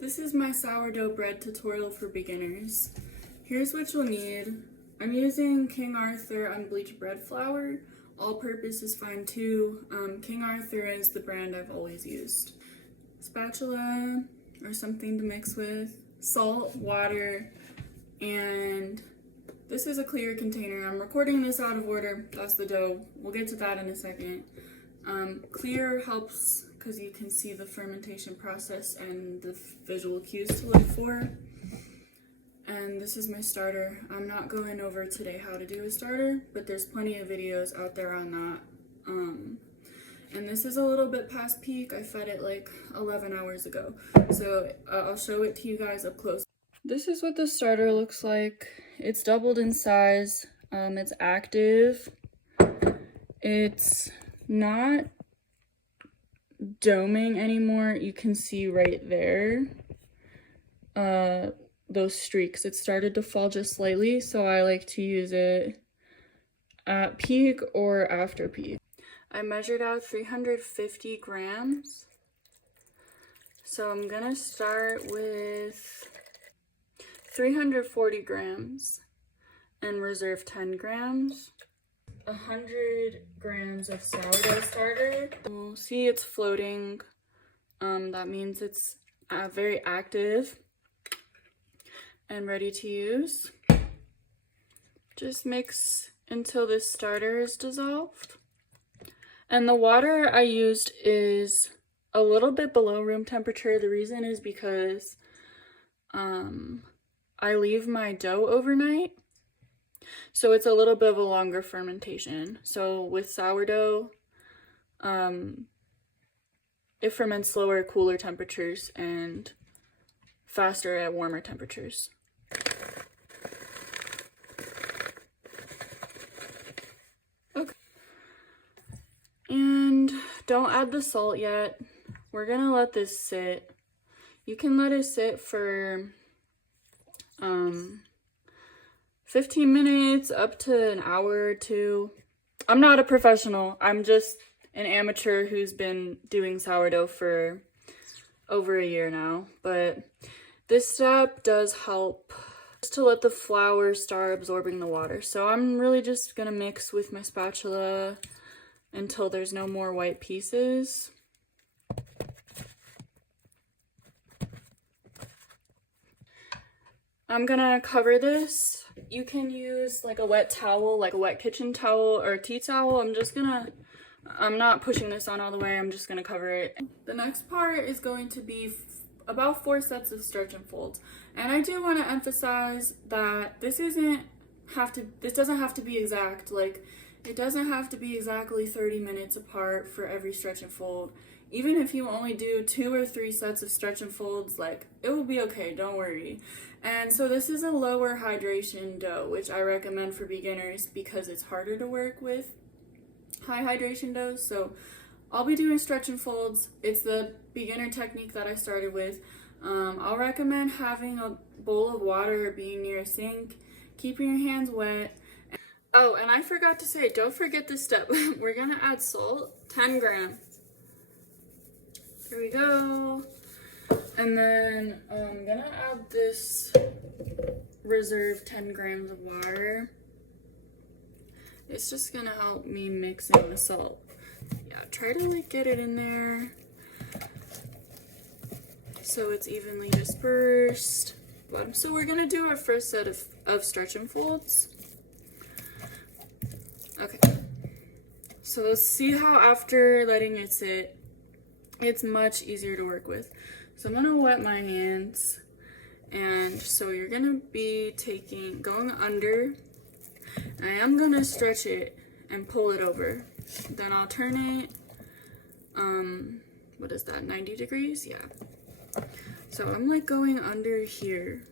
This is my sourdough bread tutorial for beginners. Here's what you'll need. I'm using King Arthur unbleached bread flour. All-purpose is fine too. King Arthur is the brand I've always used. Spatula or something to mix with, salt, water, and this is a clear container. I'm recording this out of order. That's the dough. We'll get to that in a second. Clear helps because you can see the fermentation process and the visual cues to look for. And this is my starter. I'm not going over today how to do a starter, but there's plenty of videos out there on that. And this is a little bit past peak. I fed it like 11 hours ago. So I'll show it to you guys up close. This is what the starter looks like. It's doubled in size. It's active. It's not doming anymore. You can see right there those streaks. It started to fall just slightly, so I like to use it at peak or after peak. I measured out 350 grams, so I'm gonna start with 340 grams and reserve 10 grams. 100 grams of sourdough starter. You'll see it's floating. That means it's very active and ready to use. Just mix until this starter is dissolved. And the water I used is a little bit below room temperature. The reason is because I leave my dough overnight. So it's a little bit of a longer fermentation. So with sourdough, it ferments slower at cooler temperatures and faster at warmer temperatures. Okay. And don't add the salt yet. We're gonna let this sit. You can let it sit for 15 minutes up to an hour or two. I'm not a professional. I'm just an amateur who's been doing sourdough for over a year now. But this step does help just to let the flour start absorbing the water. So I'm really just gonna mix with my spatula until there's no more white pieces. I'm gonna cover this. You can use like a wet towel, like a wet kitchen towel or a tea towel. I'm not pushing this on all the way. I'm just gonna cover it. The next part is going to be about 4 sets of stretch and folds. And I do want to emphasize that this doesn't have to be exact. Like, it doesn't have to be exactly 30 minutes apart for every stretch and fold. Even if you only do 2 or 3 sets of stretch and folds, like, it will be okay, don't worry. And so this is a lower hydration dough, which I recommend for beginners because it's harder to work with high hydration doughs. So I'll be doing stretch and folds. It's the beginner technique that I started with. I'll recommend having a bowl of water or being near a sink, keeping your hands wet. Oh, and I forgot to say, don't forget this step. We're gonna add salt, 10 grams. Here we go. And then I'm gonna add this reserve 10 grams of water. It's just gonna help me mix in the salt. Yeah, try to like get it in there so it's evenly dispersed. So we're gonna do our first set of stretch and folds. Okay, so let's see how after letting it sit, it's much easier to work with. So I'm gonna wet my hands, and so you're gonna be going under. I am gonna stretch it and pull it over. Then I'll turn it, what is that, 90 degrees? Yeah. So I'm like going under here,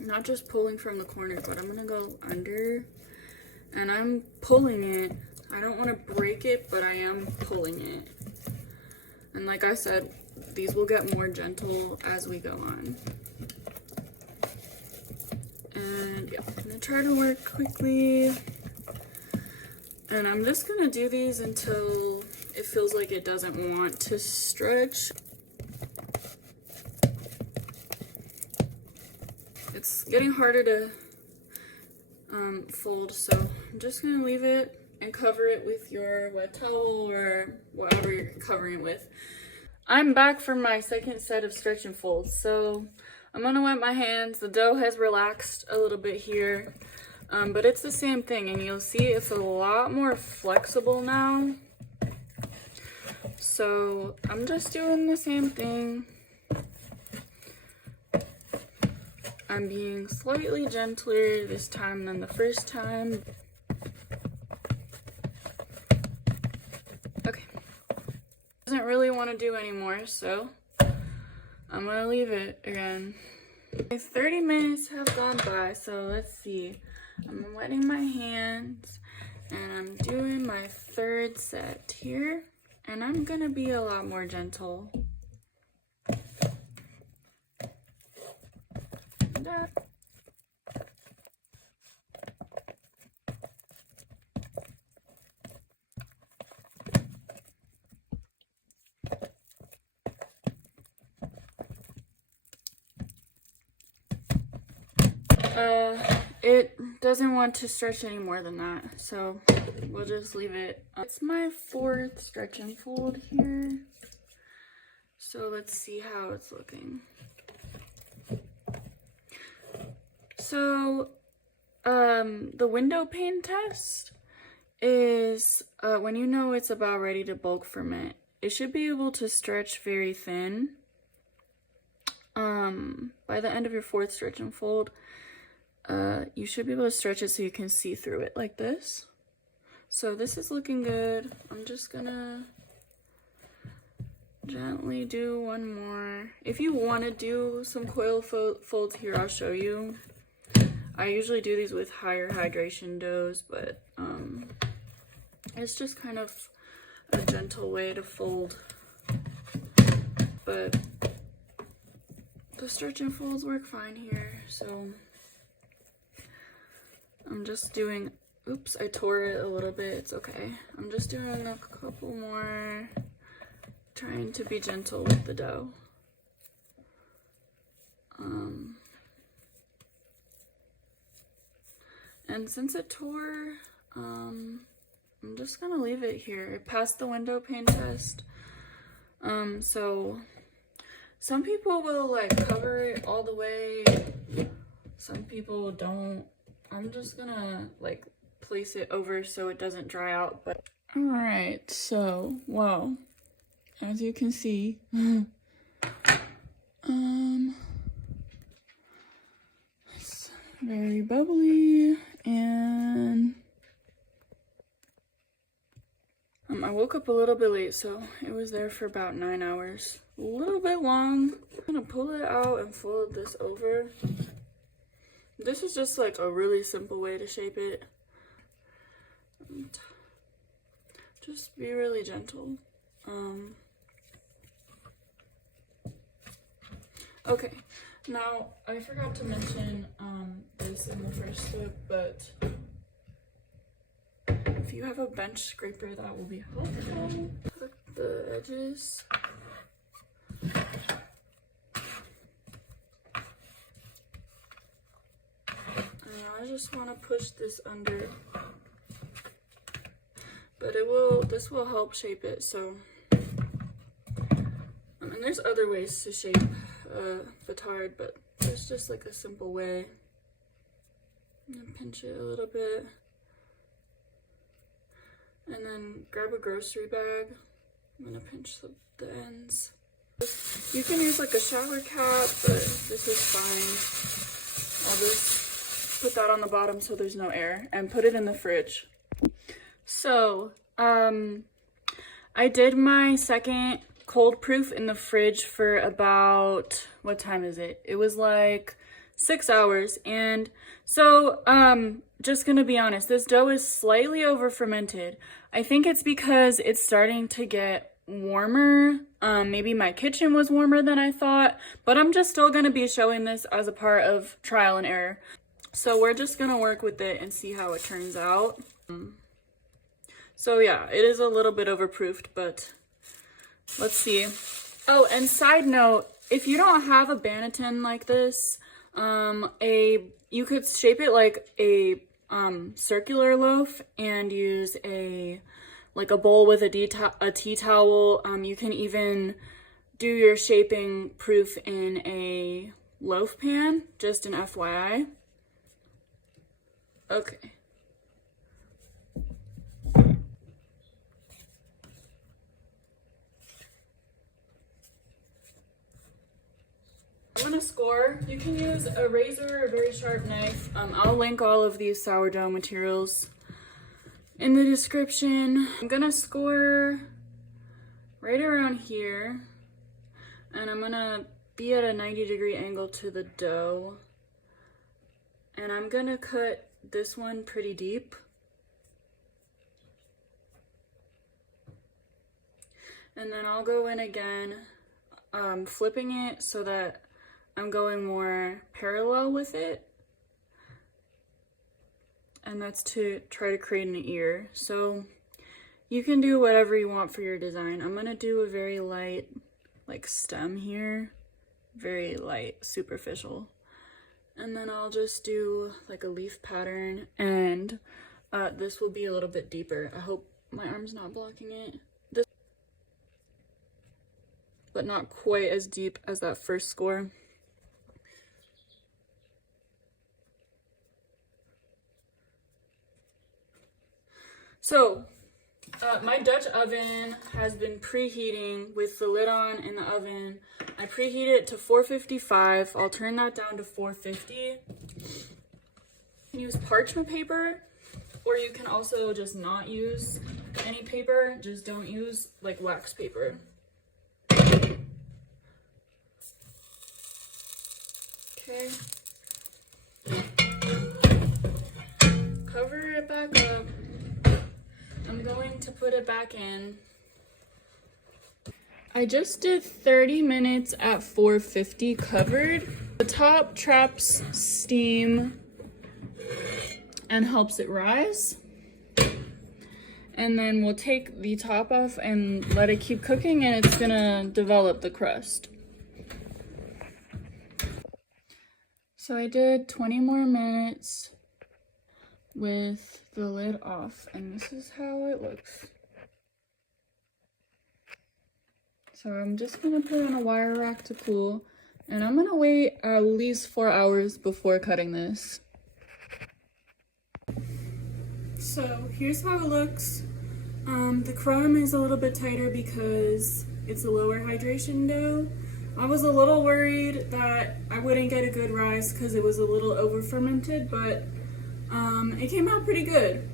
not just pulling from the corner, but I'm gonna go under, and I'm pulling it. I don't wanna break it, but I am pulling it. And like I said, these will get more gentle as we go on. And yeah, I'm gonna try to work quickly. And I'm just gonna do these until it feels like it doesn't want to stretch. it's getting harder to fold, so I'm just gonna leave it and cover it with your wet towel or whatever you're covering it with. I'm back from my second set of stretch and folds, so I'm gonna wet my hands. The dough has relaxed a little bit here, but it's the same thing, and you'll see it's a lot more flexible now. So I'm just doing the same thing. I'm being slightly gentler this time than the first time. Okay. Doesn't really want to do anymore, so I'm gonna leave it again. 30 minutes have gone by, so let's see. I'm wetting my hands and I'm doing my third set here, and I'm gonna be a lot more gentle. It doesn't want to stretch any more than that, so we'll just leave it. It's my fourth stretch and fold here, so let's see how it's looking. So the window pane test is when you know it's about ready to bulk ferment. It should be able to stretch very thin by the end of your fourth stretch and fold. You should be able to stretch it so you can see through it like this. So this is looking good. I'm just gonna gently do one more. If you want to do some coil folds here, I'll show you. I usually do these with higher hydration doughs, but it's just kind of a gentle way to fold. But the stretch and folds work fine here, so I'm just doing, oops, I tore it a little bit, it's okay. I'm just doing a couple more, trying to be gentle with the dough. And since it tore, I'm just gonna leave it here. It passed the window pane test. So some people will like cover it all the way, some people don't. I'm just gonna like place it over so it doesn't dry out. But all right, so wow, as you can see, it's very bubbly, and I woke up a little bit late, so it was there for about 9 hours, a little bit long. I'm gonna pull it out and fold this over. This is just like a really simple way to shape it. And just be really gentle. Okay, now I forgot to mention this in the first step, but if you have a bench scraper, that will be helpful. Clip the edges. I just want to push this under, but this will help shape it. So, and there's other ways to shape petard, but there's just like a simple way. I'm gonna pinch it a little bit, and then grab a grocery bag. I'm gonna pinch the ends. You can use like a shower cap, but this is fine. I'll just put that on the bottom so there's no air and put it in the fridge. So I did my second cold proof in the fridge for about, what time is it? It was like 6 hours. And so just gonna be honest, this dough is slightly over fermented. I think it's because it's starting to get warmer. Maybe my kitchen was warmer than I thought, but I'm just still gonna be showing this as a part of trial and error. So we're just gonna work with it and see how it turns out. So yeah, it is a little bit overproofed, but let's see. Oh, and side note, if you don't have a Banneton like this, You could shape it like a circular loaf and use like a bowl with a tea towel. You can even do your shaping proof in a loaf pan, just an FYI. Okay. I'm gonna score. You can use a razor or a very sharp knife. I'll link all of these sourdough materials in the description. I'm gonna score right around here, and I'm gonna be at a 90-degree angle to the dough, and I'm gonna cut this one pretty deep. And then I'll go in again, flipping it so that I'm going more parallel with it, and that's to try to create an ear. So you can do whatever you want for your design. I'm gonna do a very light like stem here, very light, superficial, and then I'll just do like a leaf pattern, and this will be a little bit deeper. I hope my arm's not blocking it. But not quite as deep as that first score. So, my Dutch oven has been preheating with the lid on in the oven. I preheat it to 455. I'll turn that down to 450. You can use parchment paper, or you can also just not use any paper. Just don't use like wax paper. Okay. Cover it back up. I'm going to put it back in. I just did 30 minutes at 450 covered. The top traps steam and helps it rise. And then we'll take the top off and let it keep cooking, and it's gonna develop the crust. So I did 20 more minutes with the lid off, and this is how it looks. So I'm just gonna put it on a wire rack to cool, and I'm gonna wait at least 4 hours before cutting this. So here's how it looks. The crumb is a little bit tighter because it's a lower hydration dough. I was a little worried that I wouldn't get a good rise because it was a little over fermented, but it came out pretty good.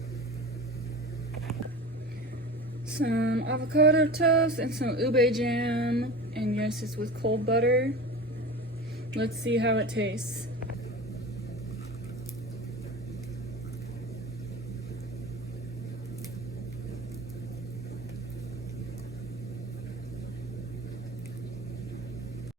Some avocado toast and some ube jam, and yes, it's with cold butter. Let's see how it tastes.